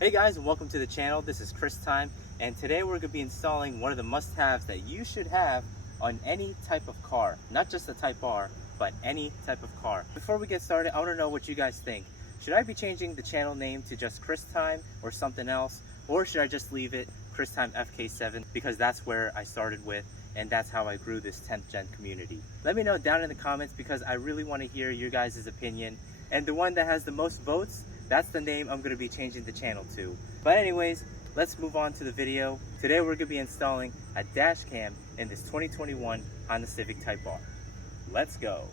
Hey guys, and welcome to the channel. This is Time, and today we're going to be installing one of the must-haves that you should have on any type of car. Not just the Type R, but any type of car. Before we get started, I want to know what you guys think. Should I be changing the channel name to just Time or something else? Or should I just leave it Time FK7 because that's where I started with and that's how I grew this 10th gen community? Let me know down in the comments because I really want to hear your guys' opinion. And the one that has the most votes, that's the name I'm going to be changing the channel to. But anyways, let's move on to the video. Today we're going to be installing a dash cam in this 2021 Honda Civic Type R. Let's go.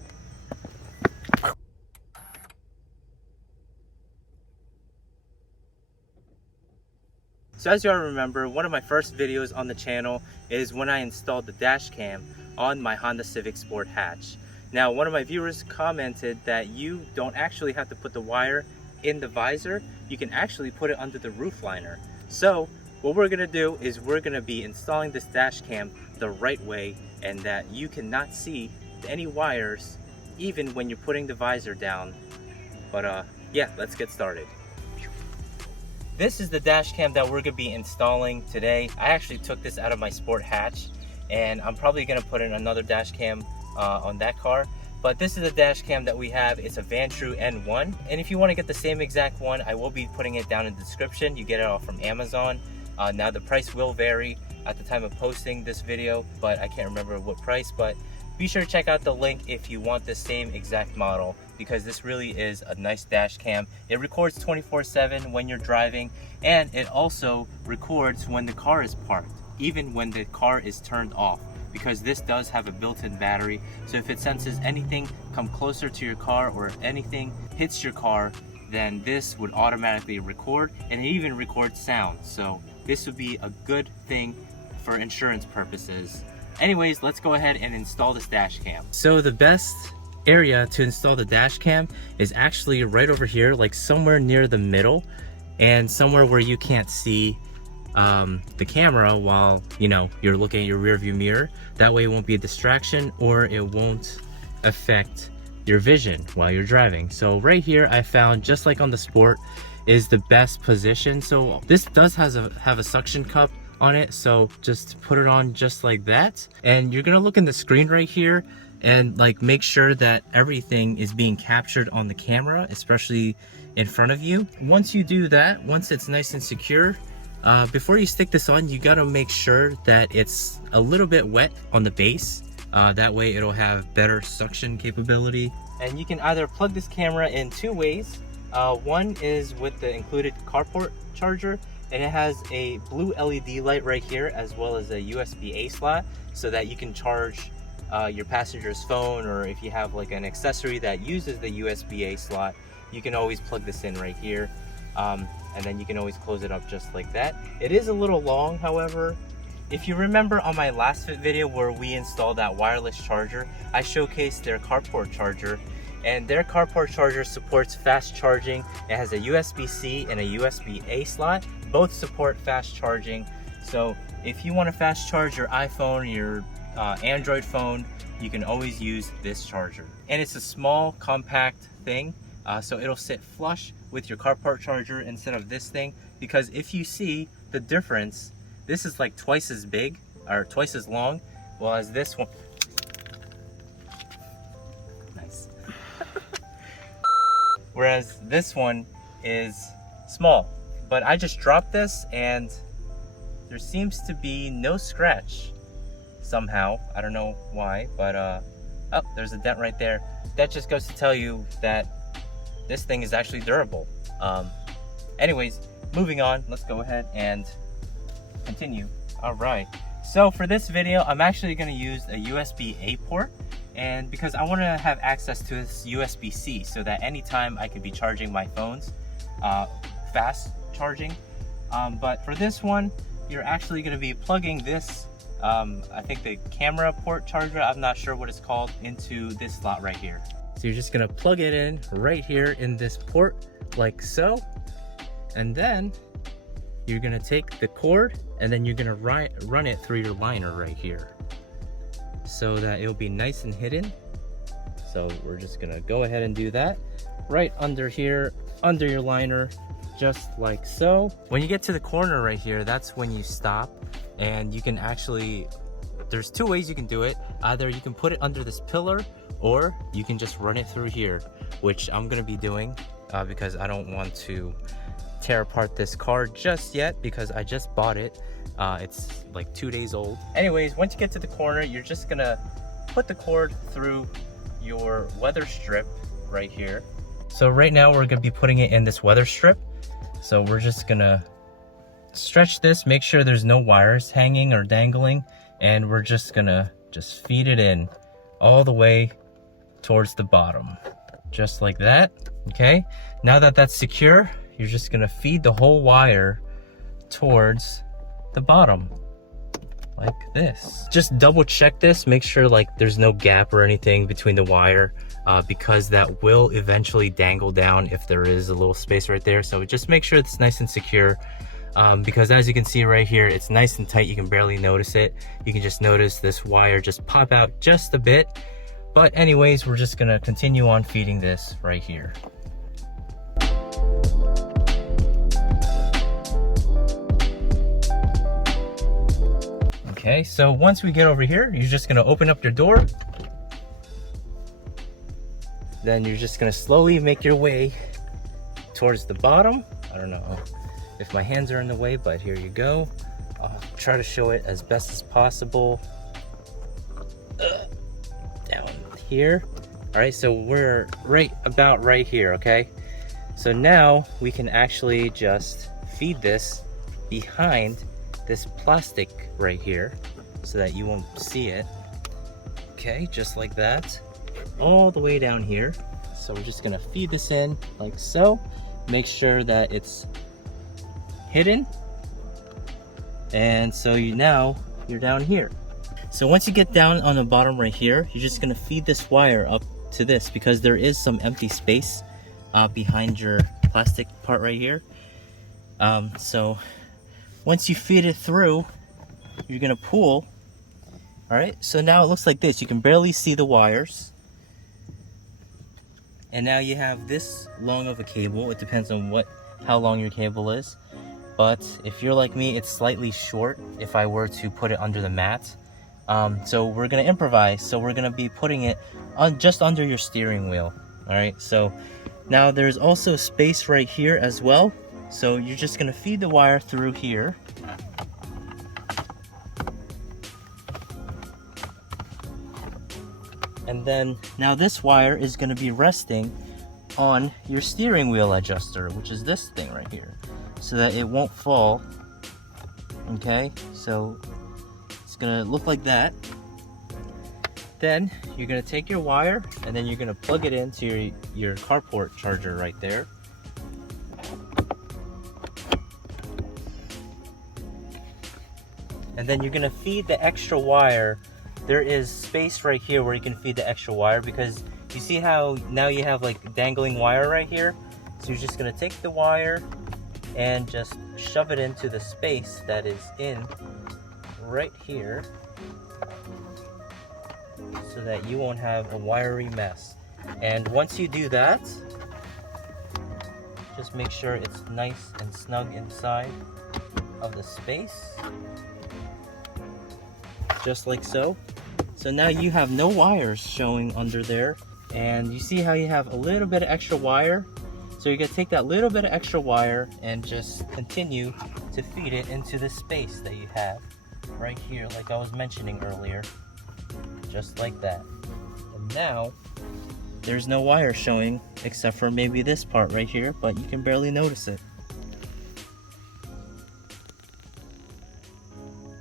So as you all remember, one of my first videos on the channel is when I installed the dash cam on my Honda Civic Sport hatch. Now, one of my viewers commented that you don't actually have to put the wire in the visor, you can actually put it under the roof liner. So what we're gonna do is we're gonna be installing this dash cam the right way and that you cannot see any wires even when you're putting the visor down. But yeah, let's get started. This is the dash cam that we're gonna be installing today. I actually took this out of my Sport hatch and I'm probably gonna put in another dash cam on that car. But this is the dash cam that we have. It's a Vantrue N1. And if you want to get the same exact one, I will be putting it down in the description. You get it all from Amazon. Now the price will vary at the time of posting this video, but I can't remember what price. But be sure to check out the link if you want the same exact model, because this really is a nice dash cam. It records 24/7 when you're driving, and it also records when the car is parked, even when the car is turned off, because this does have a built-in battery. So if it senses anything come closer to your car or if anything hits your car, then this would automatically record, and it even records sound. So this would be a good thing for insurance purposes. Anyways, let's go ahead and install this dash cam. So the best area to install the dash cam is actually right over here, like somewhere near the middle and somewhere where you can't see the camera while you're looking at your rear view mirror. That way it won't be a distraction or it won't affect your vision while you're driving. So right here I found, just like on the Sport, is the best position. So this does have a suction cup on it, so just put it on just like that, and you're gonna look in the screen right here and make sure that everything is being captured on the camera, especially in front of you. Once you do that, once it's nice and secure, before you stick this on, you gotta make sure that it's a little bit wet on the base. That way it'll have better suction capability. And you can either plug this camera in two ways. One is with the included carport charger, and it has a blue LED light right here, as well as a USB-A slot, so that you can charge your passenger's phone, or if you have an accessory that uses the USB-A slot, you can always plug this in right here. And then you can always close it up just like that. It is a little long, however. If you remember on my last video where we installed that wireless charger, I showcased their carport charger, and their carport charger supports fast charging. It has a USB-C and a USB-A slot. Both support fast charging. So if you want to fast charge your iPhone or your Android phone, you can always use this charger. And it's a small, compact thing. So it'll sit flush with your carport charger instead of this thing, because if you see the difference, this is like twice as big or twice as long, while as this one, nice. Whereas this one is small. But I just dropped this and there seems to be no scratch somehow. I don't know why, but oh, there's a dent right there. That just goes to tell you that this thing is actually durable. Anyways, moving on, let's go ahead and continue. All right, so for this video, I'm actually going to use a USB-A port, and because I want to have access to this USB-C so that anytime I could be charging my phones, fast charging. But for this one, you're actually going to be plugging this, I think the camera port charger, I'm not sure what it's called, into this slot right here. So you're just gonna plug it in right here in this port, like so. And then you're gonna take the cord and then you're gonna run it through your liner right here, so that it'll be nice and hidden. So we're just gonna go ahead and do that right under here, under your liner, just like so. When you get to the corner right here, that's when you stop, and you can actually, there's two ways you can do it. Either you can put it under this pillar, or you can just run it through here, which I'm gonna be doing because I don't want to tear apart this car just yet because I just bought it. It's like 2 days old. Anyways, once you get to the corner, you're just gonna put the cord through your weather strip right here. So right now we're gonna be putting it in this weather strip. So we're just gonna stretch this, make sure there's no wires hanging or dangling, and we're just gonna feed it in all the way towards the bottom, just like that. Okay, now that that's secure, you're just gonna feed the whole wire towards the bottom like this. Just double check this, make sure like there's no gap or anything between the wire, because that will eventually dangle down if there is a little space right there. So just make sure it's nice and secure, because as you can see right here, it's nice and tight. You can barely notice it. You can just notice this wire just pop out just a bit. But anyways, we're just gonna continue on feeding this right here. Okay, so once we get over here, you're just gonna open up your door. Then you're just gonna slowly make your way towards the bottom. I don't know if my hands are in the way, but here you go. I'll try to show it as best as possible. Down here. All right, so we're about right here, okay? So now we can actually just feed this behind this plastic right here so that you won't see it. Okay, just like that, all the way down here. So we're just gonna feed this in like so. Make sure that it's hidden. And so now you're down here. So once you get down on the bottom right here, you're just gonna feed this wire up to this, because there is some empty space behind your plastic part right here. So once you feed it through, you're gonna pull. All right, so now it looks like this. You can barely see the wires. And now you have this long of a cable. It depends on how long your cable is. But if you're like me, it's slightly short if I were to put it under the mat. So we're gonna improvise. So we're gonna be putting it on just under your steering wheel. All right, so now there's also space right here as well. So you're just gonna feed the wire through here. And then now this wire is gonna be resting on your steering wheel adjuster, which is this thing right here, so that it won't fall. Okay, so it's gonna look like that. Then you're gonna take your wire and then you're gonna plug it into your carport charger right there. And then you're gonna feed the extra wire. There is space right here where you can feed the extra wire, because you see how now you have like dangling wire right here. So you're just gonna take the wire and just shove it into the space that is in right here, so that you won't have a wiry mess. And once you do that, just make sure it's nice and snug inside of the space, just like so. So now you have no wires showing under there, and you see how you have a little bit of extra wire. So you're gonna take that little bit of extra wire and just continue to feed it into the space that you have right here, like I was mentioning earlier, just like that. And now there's no wire showing except for maybe this part right here, but you can barely notice it.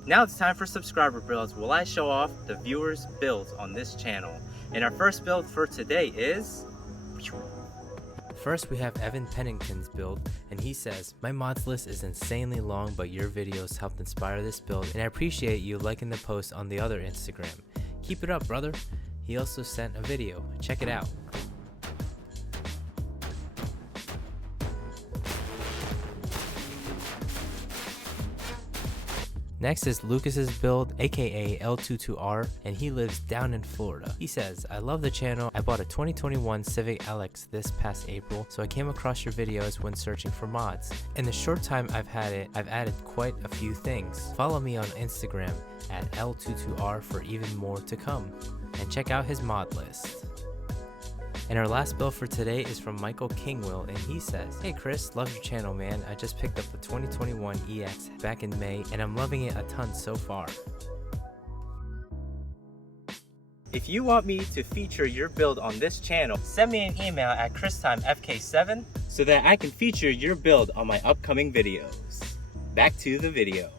Now it's time for subscriber builds, while I show off the viewers' builds on this channel. And our first build for today is... First we have Evan Pennington's build, and he says, "My mods list is insanely long, but your videos helped inspire this build, and I appreciate you liking the post on the other Instagram. Keep it up, brother." He also sent a video. Check it out. Next is Lucas's build, aka L22R, and he lives down in Florida. He says, I love the channel. I bought a 2021 Civic LX this past April, so I came across your videos when searching for mods. In the short time I've had it, I've added quite a few things. Follow me on Instagram at L22R for even more to come, and check out his mod list. And our last build for today is from Michael Kingwill, and he says, hey Chris, love your channel, man. I just picked up the 2021 EX back in May, and I'm loving it a ton so far. If you want me to feature your build on this channel, send me an email at Time FK7 so that I can feature your build on my upcoming videos. Back to the video.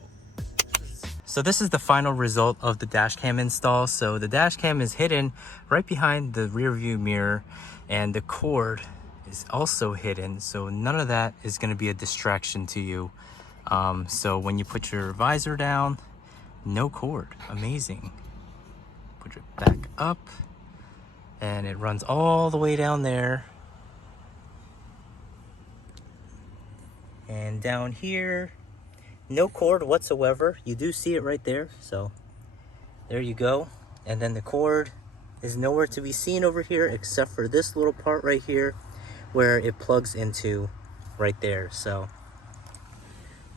So this is the final result of the dash cam install. So the dash cam is hidden right behind the rear view mirror, and the cord is also hidden. So none of that is going to be a distraction to you. So when you put your visor down, no cord. Amazing. Put it back up, and it runs all the way down there. And down here, no cord whatsoever. You do see it right there, so there you go. And then the cord is nowhere to be seen over here except for this little part right here where it plugs into right there. So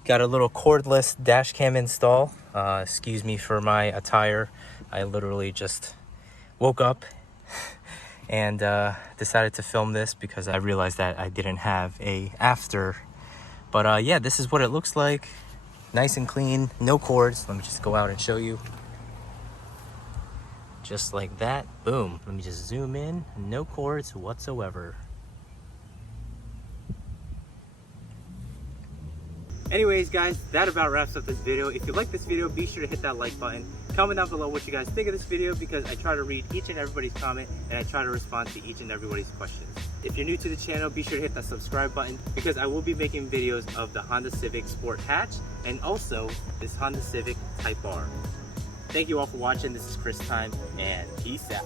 got a little cordless dash cam install. Excuse me for my attire. I literally just woke up and decided to film this because I realized that I didn't have a after. But yeah, this is what it looks like. Nice and clean, no cords. Let me just go out and show you. Just like that, boom. Let me just zoom in, no cords whatsoever. Anyways guys, that about wraps up this video. If you like this video, be sure to hit that like button. Comment down below what you guys think of this video, because I try to read each and everybody's comment and I try to respond to each and everybody's questions. If you're new to the channel, be sure to hit that subscribe button, because I will be making videos of the Honda Civic Sport hatch and also this Honda Civic Type R. Thank you all for watching. This is Chris Time, and peace out.